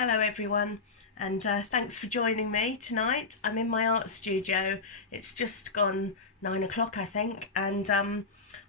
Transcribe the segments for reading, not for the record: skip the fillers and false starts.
Hello everyone, and thanks for joining me tonight. I'm in my art studio. It's just gone 9 o'clock I think, and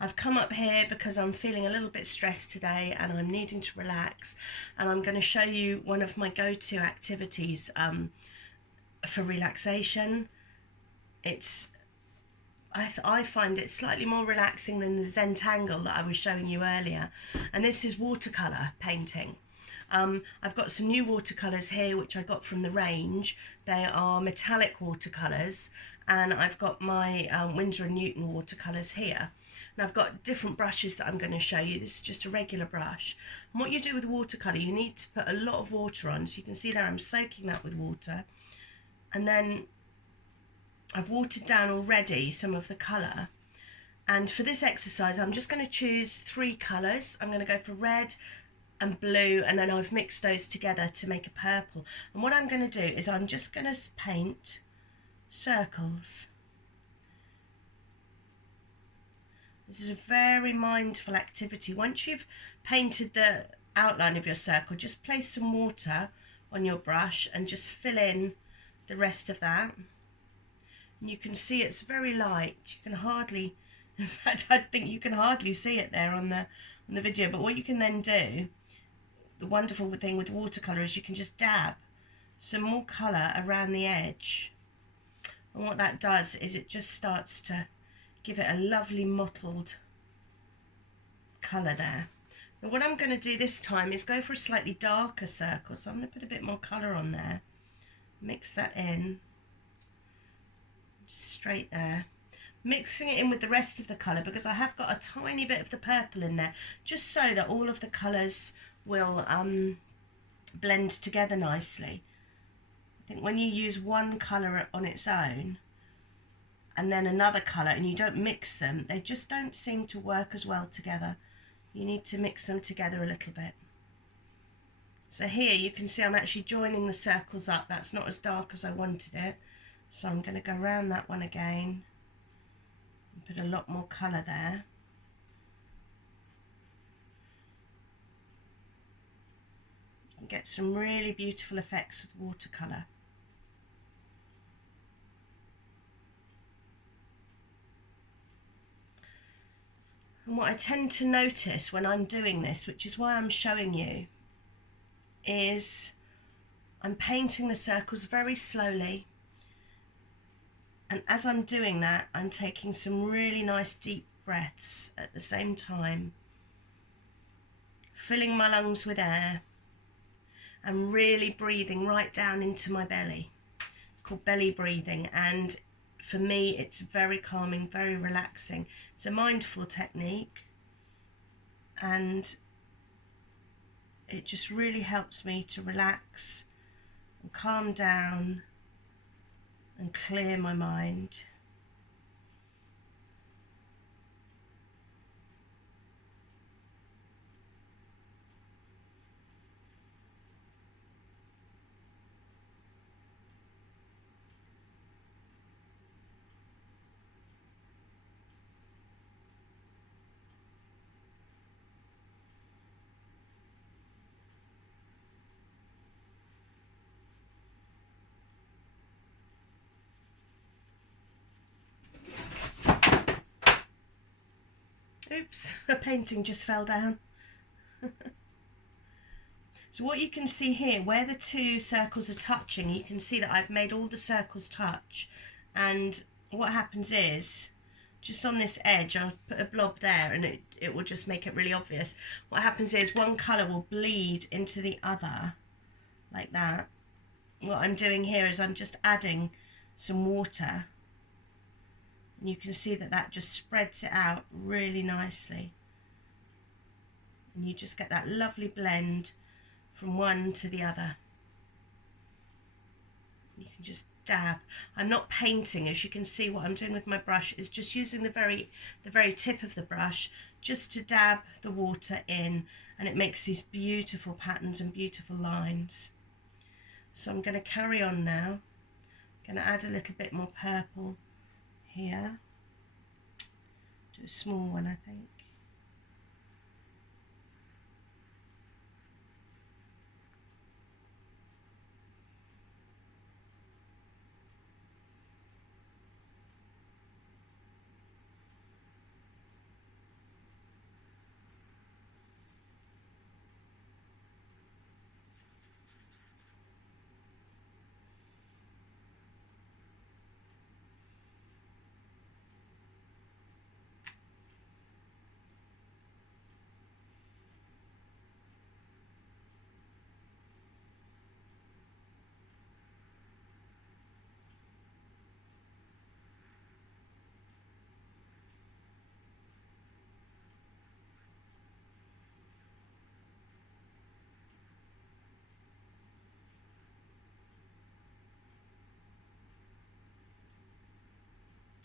I've come up here because I'm feeling a little bit stressed today and I'm needing to relax, and I'm going to show you one of my go-to activities for relaxation. I find it slightly more relaxing than the Zentangle that I was showing you earlier, and this is watercolour painting. I've got some new watercolours here which I got from the range. They are metallic watercolours, and I've got my Winsor & Newton watercolours here. And I've got different brushes that I'm going to show you. This is just a regular brush. And what you do with watercolour, you need to put a lot of water on. So you can see there I'm soaking that with water. And then I've watered down already some of the colour. And for this exercise I'm just going to choose 3 colours. I'm going to go for red and blue, and then I've mixed those together to make a purple. And what I'm going to do is I'm just going to paint circles. This is a very mindful activity. Once you've painted the outline of your circle, just place some water on your brush and just fill in the rest of that. And you can see it's very light. You can hardly, in fact I think you can hardly see it there on the video, but what you can then do, the wonderful thing with watercolour is you can just dab some more colour around the edge, and what that does is it just starts to give it a lovely mottled colour there. Now what I'm going to do this time is go for a slightly darker circle, so I'm going to put a bit more colour on there, mix that in, just straight there, mixing it in with the rest of the colour because I have got a tiny bit of the purple in there, just so that all of the colours will blend together nicely. I think when you use one colour on its own and then another colour and you don't mix them, they just don't seem to work as well together. You need to mix them together a little bit. So here you can see I'm actually joining the circles up. That's not as dark as I wanted it, so I'm going to go around that one again and put a lot more colour there. Get some really beautiful effects with watercolour. And what I tend to notice when I'm doing this, which is why I'm showing you, is I'm painting the circles very slowly, and as I'm doing that I'm taking some really nice deep breaths at the same time, filling my lungs with air and really breathing right down into my belly. It's called belly breathing, and for me it's very calming, very relaxing. It's a mindful technique and it just really helps me to relax and calm down and clear my mind. Oops, a painting just fell down. So what you can see here, where the 2 circles are touching, you can see that I've made all the circles touch, and what happens is, just on this edge, I'll put a blob there and it will just make it really obvious. What happens is one colour will bleed into the other, like that. What I'm doing here is I'm just adding some water, and you can see that that just spreads it out really nicely, and you just get that lovely blend from one to the other. You can just dab. I'm not painting, as you can see. What I'm doing with my brush is just using the very tip of the brush just to dab the water in, and it makes these beautiful patterns and beautiful lines. So I'm going to carry on now. I'm going to add a little bit more purple here. Do a small one, I think.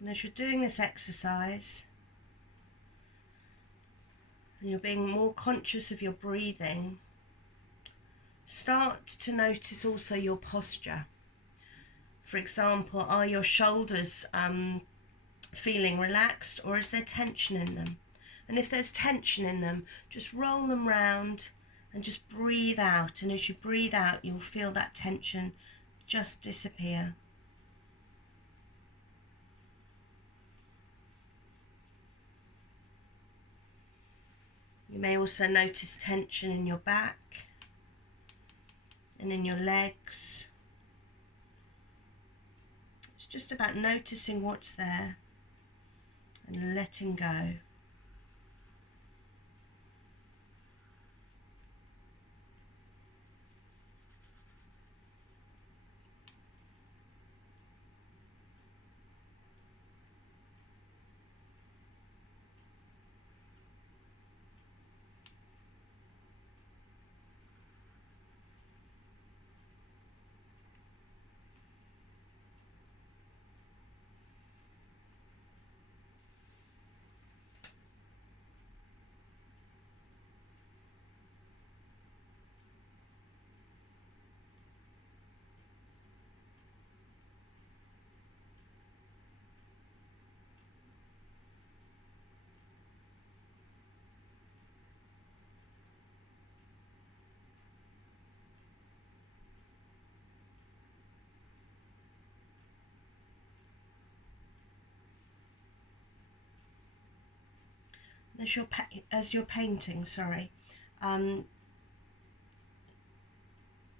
And as you're doing this exercise, and you're being more conscious of your breathing, start to notice also your posture. For example, are your shoulders feeling relaxed, or is there tension in them? And if there's tension in them, just roll them round and just breathe out. And as you breathe out, you'll feel that tension just disappear. You may also notice tension in your back and in your legs. It's just about noticing what's there and letting go. As you're painting,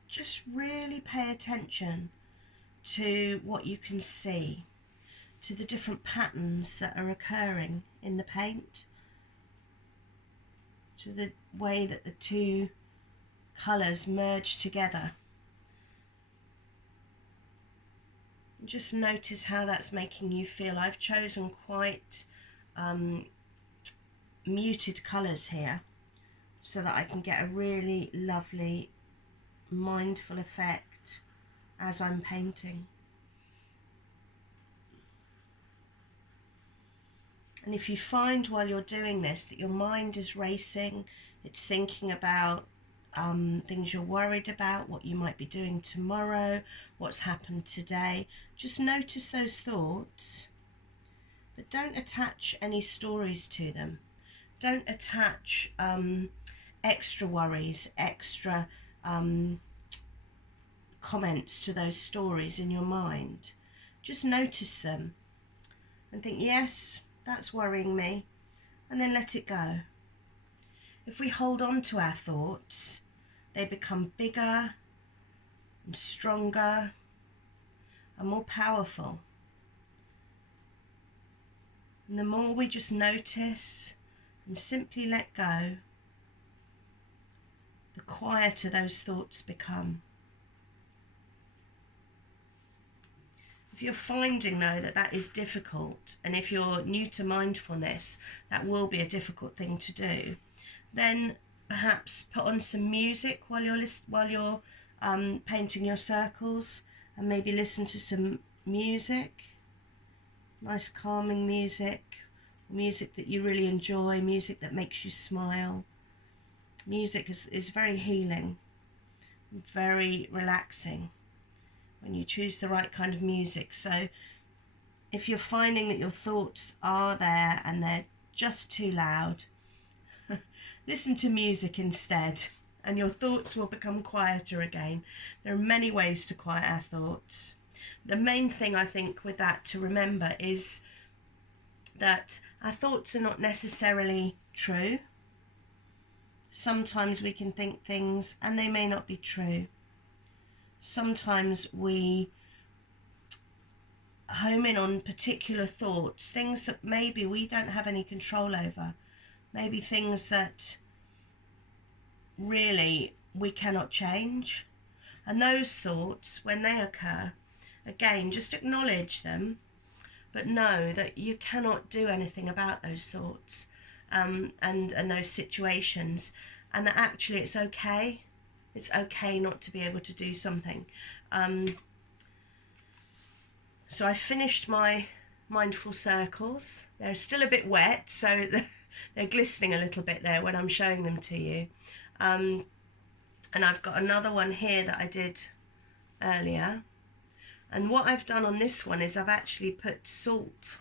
just really pay attention to what you can see, to the different patterns that are occurring in the paint, to the way that the two colours merge together. And just notice how that's making you feel. I've chosen quite muted colours here so that I can get a really lovely mindful effect as I'm painting. And if you find while you're doing this that your mind is racing, it's thinking about things you're worried about, what you might be doing tomorrow, what's happened today, just notice those thoughts, but don't attach any stories to them. Don't attach extra worries, extra comments to those stories in your mind. Just notice them and think, yes, that's worrying me, and then let it go. If we hold on to our thoughts, they become bigger and stronger and more powerful. And the more we just notice and simply let go, the quieter those thoughts become. If you're finding though that is difficult, and if you're new to mindfulness, that will be a difficult thing to do, then perhaps put on some music while you're painting your circles, and maybe listen to some music, nice calming music, music that you really enjoy, music that makes you smile. Music is very healing, very relaxing when you choose the right kind of music. So if you're finding that your thoughts are there and they're just too loud, listen to music instead, and your thoughts will become quieter again. There are many ways to quiet our thoughts. The main thing I think with that to remember is that our thoughts are not necessarily true. Sometimes we can think things and they may not be true. Sometimes we home in on particular thoughts, things that maybe we don't have any control over, maybe things that really we cannot change. And those thoughts, when they occur, again, just acknowledge them, but know that you cannot do anything about those thoughts and those situations, and that actually it's okay. It's okay not to be able to do something. So I finished my mindful circles. They're still a bit wet, so they're glistening a little bit there when I'm showing them to you. And I've got another one here that I did earlier. And what I've done on this one is I've actually put salt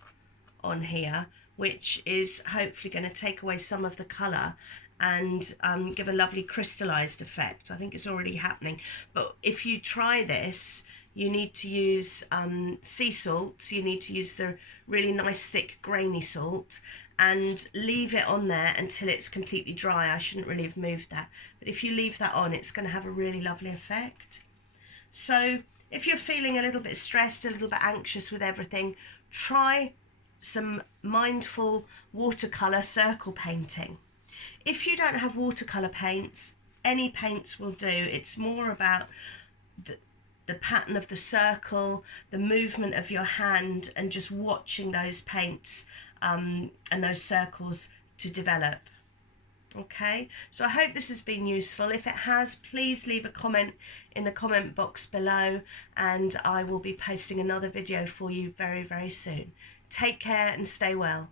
on here, which is hopefully going to take away some of the colour and give a lovely crystallized effect. I think it's already happening, but if you try this, you need to use sea salt. You need to use the really nice thick grainy salt and leave it on there until it's completely dry. I shouldn't really have moved that, but if you leave that on, it's going to have a really lovely effect. So if you're feeling a little bit stressed, a little bit anxious with everything, try some mindful watercolour circle painting. If you don't have watercolour paints, any paints will do. It's more about the pattern of the circle, the movement of your hand, and just watching those paints and those circles to develop. Okay, so I hope this has been useful. If it has, please leave a comment in the comment box below, and I will be posting another video for you very, very soon. Take care and stay well.